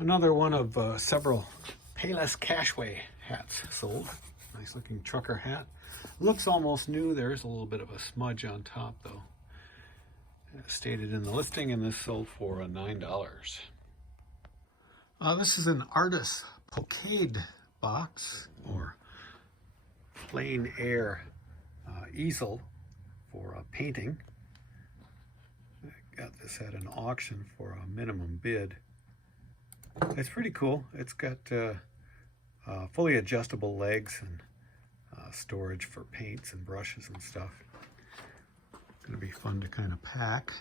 Another one of several Payless Cashway hats sold. Nice looking trucker hat. Looks almost new. There's a little bit of a smudge on top though. As stated in the listing, and this sold for $9. This is an Artist Pocade box or plein air easel for painting. I got this at an auction for a minimum bid. It's pretty cool. It's got fully adjustable legs and storage for paints and brushes and stuff. Going to be fun to kind of pack.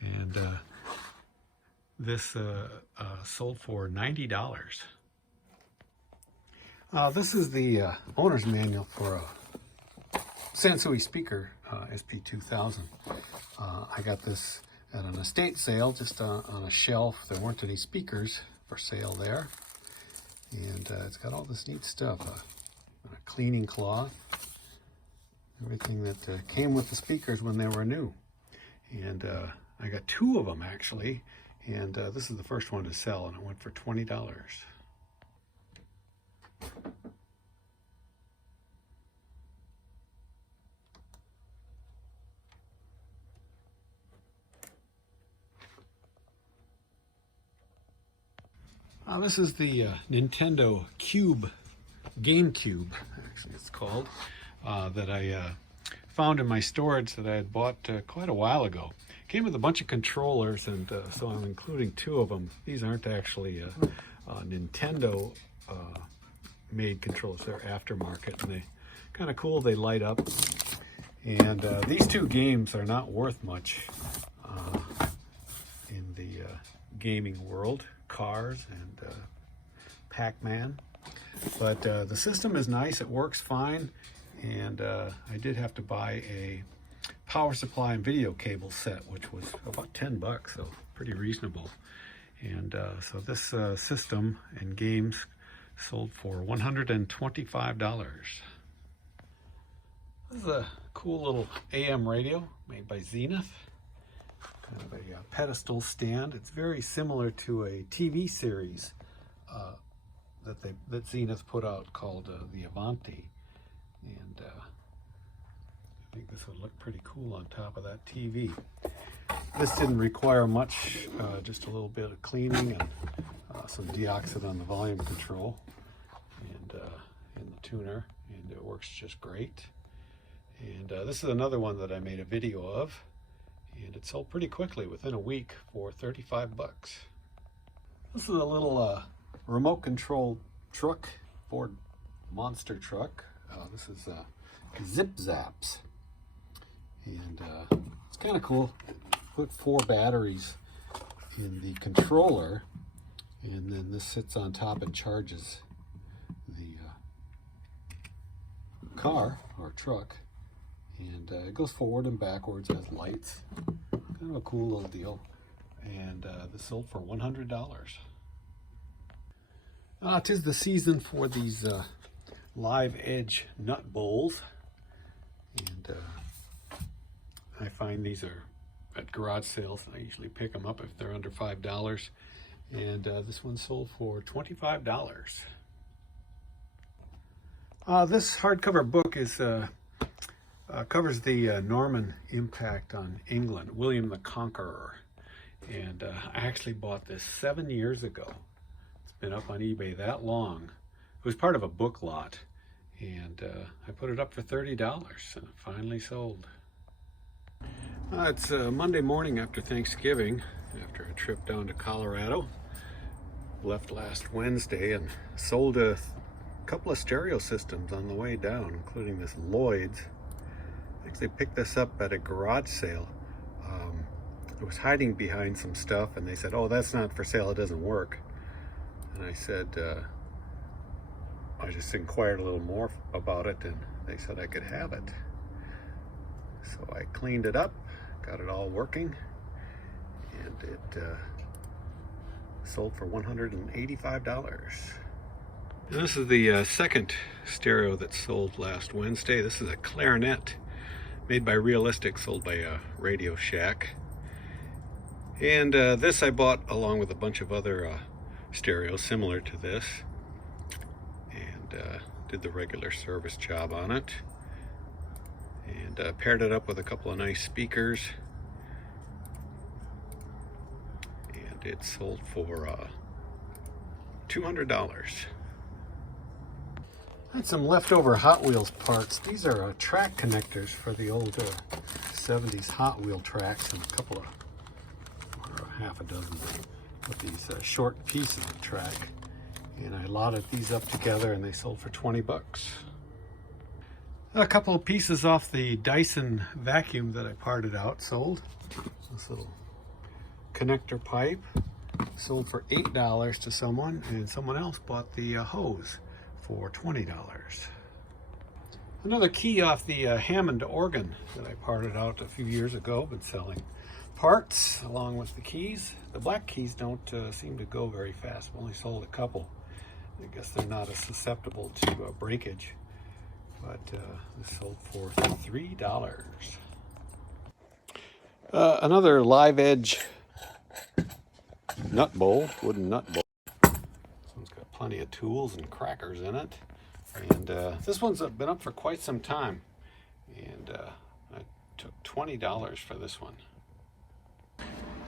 And this sold for $90. This is the owner's manual for a Sansui speaker SP2000. I got this at an estate sale, just on a shelf. There weren't any speakers for sale there. And it's got all this neat stuff. A cleaning cloth. Everything that came with the speakers when they were new. And I got two of them actually. And this is the first one to sell, and it went for $20. This is the Nintendo Cube, GameCube, actually it's called, that I found in my storage that I had bought quite a while ago. Came with a bunch of controllers, and so I'm including two of them. These aren't actually Nintendo made controllers, they're aftermarket, and they kind of cool, they light up. And these two games are not worth much in the gaming world. Cars and Pac-Man, but the system is nice, it works fine, and I did have to buy a power supply and video cable set, which was about $10, so pretty reasonable. And so this system and games sold for $125. This is a cool little AM radio made by Zenith. Kind of a pedestal stand. It's very similar to a TV series that Zenith put out called the Avanti, and I think this would look pretty cool on top of that TV. This didn't require much, just a little bit of cleaning and some deoxit on the volume control and in the tuner, and it works just great. And this is another one that I made a video of. And it sold pretty quickly, within a week, for $35. This is a little remote control truck, Ford monster truck. This is Zip Zaps. And it's kind of cool. Put 4 batteries in the controller, and then this sits on top and charges the car or truck. And it goes forward and backwards, has lights. Kind of a cool little deal. And this sold for $100. 'Tis the season for these live edge nut bowls. And I find these are at garage sales. I usually pick them up if they're under $5. And this one sold for $25. This hardcover book is covers the Norman impact on England, William the Conqueror. And I actually bought this 7 years ago. It's been up on eBay that long. It was part of a book lot, and I put it up for $30, and it finally sold. It's Monday morning after Thanksgiving, after a trip down to Colorado. Left last Wednesday and sold a couple of stereo systems on the way down, including this Lloyd's. Actually picked this up at a garage sale. It was hiding behind some stuff, and they said, "Oh, that's not for sale, it doesn't work." And I said, I just inquired a little more about it, and they said I could have it. So I cleaned it up, got it all working, and it sold for $185. And this is the second stereo that sold last Wednesday. This is a clarinet made by Realistic, sold by Radio Shack. And this I bought along with a bunch of other stereos similar to this, and did the regular service job on it, and paired it up with a couple of nice speakers, and it sold for $200. I had some leftover Hot Wheels parts. These are track connectors for the old 70s Hot Wheel tracks, and a couple of, or half a dozen of these short pieces of track. And I lotted these up together, and they sold for 20 bucks. A couple of pieces off the Dyson vacuum that I parted out sold. This little connector pipe sold for $8 to someone, and someone else bought the hose for $20. Another key off the Hammond organ that I parted out a few years ago. Been selling parts along with the keys. The black keys don't seem to go very fast. I've only sold a couple. I guess they're not as susceptible to breakage. But this sold for $3. Another live edge nut bowl, wooden nut bowl. This one's got plenty of tools and crackers in it. And this one's been up for quite some time. And I took $20 for this one.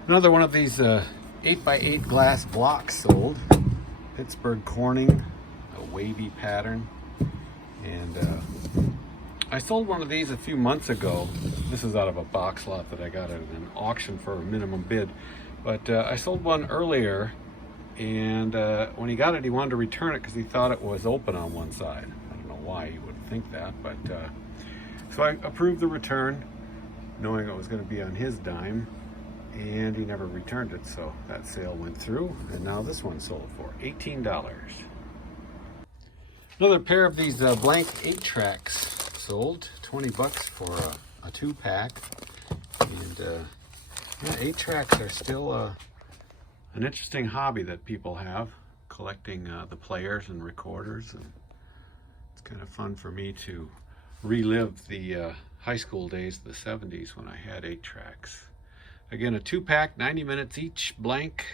Another one of these 8x8 glass blocks sold. Pittsburgh Corning, a wavy pattern. And I sold one of these a few months ago. This is out of a box lot that I got at an auction for a minimum bid. But I sold one earlier, and when he got it, he wanted to return it because he thought it was open on one side. I don't know why he would think that, but so I approved the return, knowing it was going to be on his dime, and he never returned it, so that sale went through, and now this one sold for $18. Another pair of these blank 8-tracks sold, 20 bucks for a 2-pack, and yeah, 8-tracks are still an interesting hobby that people have, collecting the players and recorders, and it's kind of fun for me to relive the high school days of the 70s when I had 8-tracks. Again, a 2-pack, 90 minutes each, blank,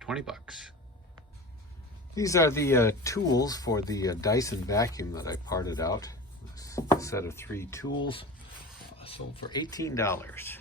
20 bucks. These are the tools for the Dyson vacuum that I parted out. A set of 3 tools, sold for $18.